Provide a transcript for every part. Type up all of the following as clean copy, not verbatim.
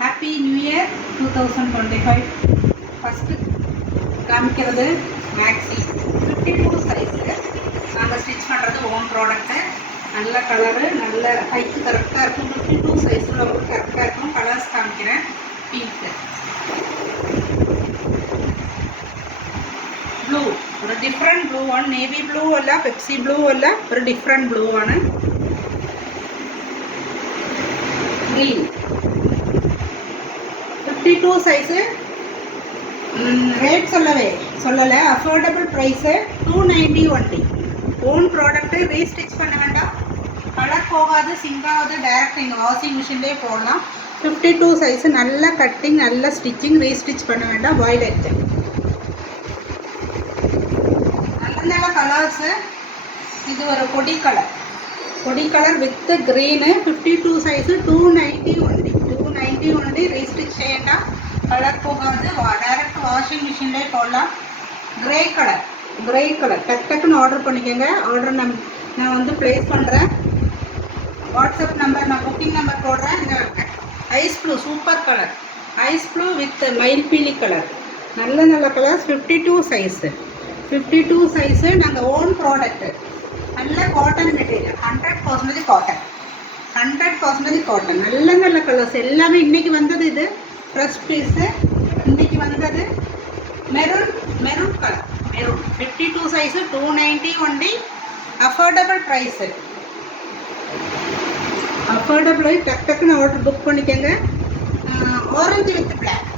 Happy new year 2025. First காமிக்கிறது maxi 52 size. நாங்கள் stitch பண்ணுறது ஓன் ப்ராடக்ட்டு. நல்ல கலரு, நல்ல ஹைட்டு கரெக்டாக இருக்கும். 52 சைஸில் உங்களுக்கு கரெக்டாக இருக்கும். கலர்ஸ் காமிக்கிறேன். பிங்க்கு, ப்ளூ, ஒரு different blue one. Navy blue அல்ல, பெப்சி ப்ளூ அல்ல, ஒரு டிஃப்ரெண்ட் ப்ளூ ஒன்று. Green 52 size. ரேட் சொல்லலை. Affordable price 290 only. Own product. Restitch பண்ண வேண்டாம், கலர் போகாது, சிங்காவது. டைரக்ட் நீங்கள் வாஷிங் மிஷின்லேயே போடலாம். 52 சைஸு. நல்ல கட்டிங், நல்ல ஸ்டிச்சிங். ரீஸ்டிச் பண்ண வேண்டாம். வாய்லெட்டு நல்ல கலர்ஸு. இது ஒரு பொடி colour with green. 52 size. 290 only. 290 only. Restitch செய்யண்டா, கலர் போகாது. டைரக்ட் வாஷிங் மிஷின்லேயே போடலாம். கிரே கலர் டக்குன்னு ஆர்டர் பண்ணிக்கோங்க. ஆர்டர் நான் வந்து ப்ளேஸ் பண்ணுறேன். வாட்ஸ்அப் நம்பர், நான் புக்கிங் நம்பர் போடுறேன். இந்த ice blue, super colour. Ice blue with மயில்பீலி கலர். நல்ல கலர்ஸ். 52 சைஸு. 52 சைஸு. நாங்கள் ஓன் ப்ராடக்ட்டு. நல்ல காட்டன் மெட்டீரியல். 100% காட்டன். 100% காட்டன். நல்ல கலர்ஸ் எல்லாமே. இன்றைக்கி வந்தது இது ஃப்ரெஷ் பீஸு. இன்றைக்கி வந்தது maroon colour. 52 size. 290 only. Affordable price. Affordable. டக்குன்னு ஆர்டர் புக் பண்ணிக்கோங்க. Orange with black.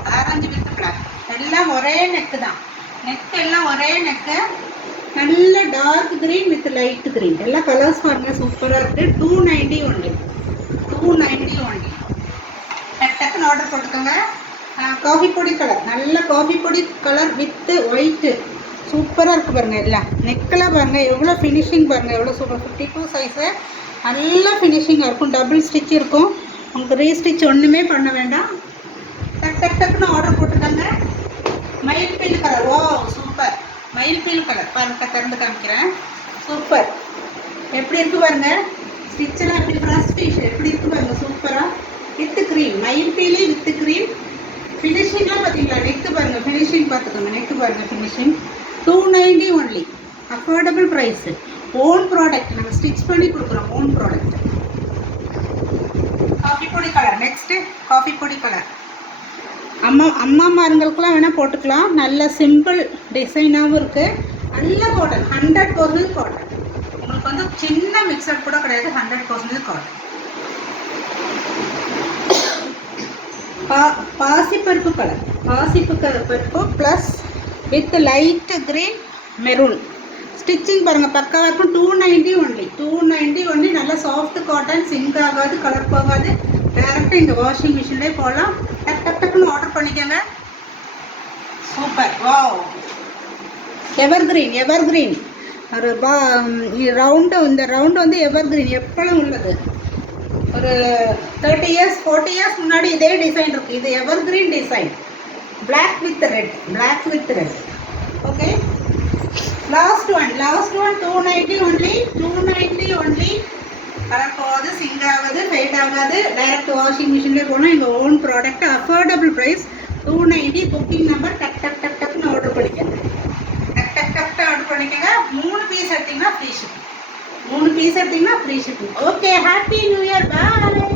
எல்லாம் ஒரே நெக்கு தான். எல்லாம் ஒரே நெக்கு. நல்ல dark green with light green. எல்லா கலர்ஸ் பாருங்கள், சூப்பராக இருக்குது. 290 ஒன்லி. டக்குன்னு ஆர்டர் போட்டுக்கோங்க. காஃபி பொடி கலர். நல்ல காஃபி பொடி கலர் வித் ஒயிட்டு. சூப்பராக இருக்குது பாருங்கள். எல்லாம் நெக்கெல்லாம் பாருங்கள், எவ்வளோ ஃபினிஷிங் பாருங்கள், எவ்வளோ சூப்பர். 52 சைஸு. நல்லா ஃபினிஷிங்காக இருக்கும். டபுள் ஸ்டிச் இருக்கும். உங்களுக்கு ரீஸ்டிச் ஒன்றுமே பண்ண வேண்டாம். டக்குன்னு ஆர்டர் போட்டுக்கோங்க. மயில்பீல் கலர். ஓ சூப்பர். மயில்பீல் கலர் பாருங்கள், திறந்து காமிக்கிறேன். சூப்பர். எப்படி இருக்குது பாருங்கள். ஸ்டிச்செல்லாம் எப்படி, ஃப்ரெஷ் ஃபிஷ் எப்படி இருக்குது பாருங்கள். சூப்பராக வித் க்ரீம். மயில்பீலி வித் க்ரீம். ஃபினிஷிங்லாம் பார்த்தீங்களா? நெக்கு பாருங்கள், ஃபினிஷிங் பார்த்துக்கோங்க. நெக்கு பாருங்கள், finishing. 290 only. Affordable price. Own product. நாங்கள் ஸ்டிச் பண்ணி கொடுக்குறோம். Own product. காஃபி பொடி கலர். நெக்ஸ்ட்டு காஃபி பொடி கலர். அம்மாமாருங்களுக்கெல்லாம் வேணால் போட்டுக்கலாம். நல்ல சிம்பிள் டிசைனாகவும் இருக்குது. நல்ல காட்டன். 100% காட்டன். உங்களுக்கு வந்து சின்ன மிக்சர் கூட கிடையாது. 100% காட்டன். பாசிப்பருப்பு கலர். பாசிப்பருப்பு plus with light green maroon. Stitching பாருங்கள், பக்காவாக இருக்கும். 290 ஒன்லி. 290 ஒன்லி. நல்ல சாஃப்ட் காட்டன். சிங்க் ஆகாது, கலர் போகாது. டேரெக்டாக இந்த வாஷிங் மிஷின்லேயே போடலாம். டக்குன்னு ஆர்டர் பண்ணிக்கோங்க. சூப்பர். வாவ். எவர்கிரீன். ஒரு ரவுண்டு. இந்த ரவுண்டு வந்து எவர்கிரீன் எப்பளும் உள்ளது. ஒரு 30 இயர்ஸ் 40 இயர்ஸ் முன்னாடி இதே டிசைன் இருக்குது. இது evergreen design. Black with red. Okay. Last one 290 only. 290 only. Colour போகாது, சிங்க் ஆகாது, ஃபேட் ஆகாது. டைரக்ட் வாஷிங் மிஷின்லேயே போனால் எங்கள் own product. Affordable price 290. Booking number டக்குன்னு ஆர்டர் பண்ணிக்கோங்க. ஆர்டர் பண்ணிக்கோங்க. 3 பீஸ் எடுத்திங்கன்னா free shipping. Okay. Happy new year. பாய்.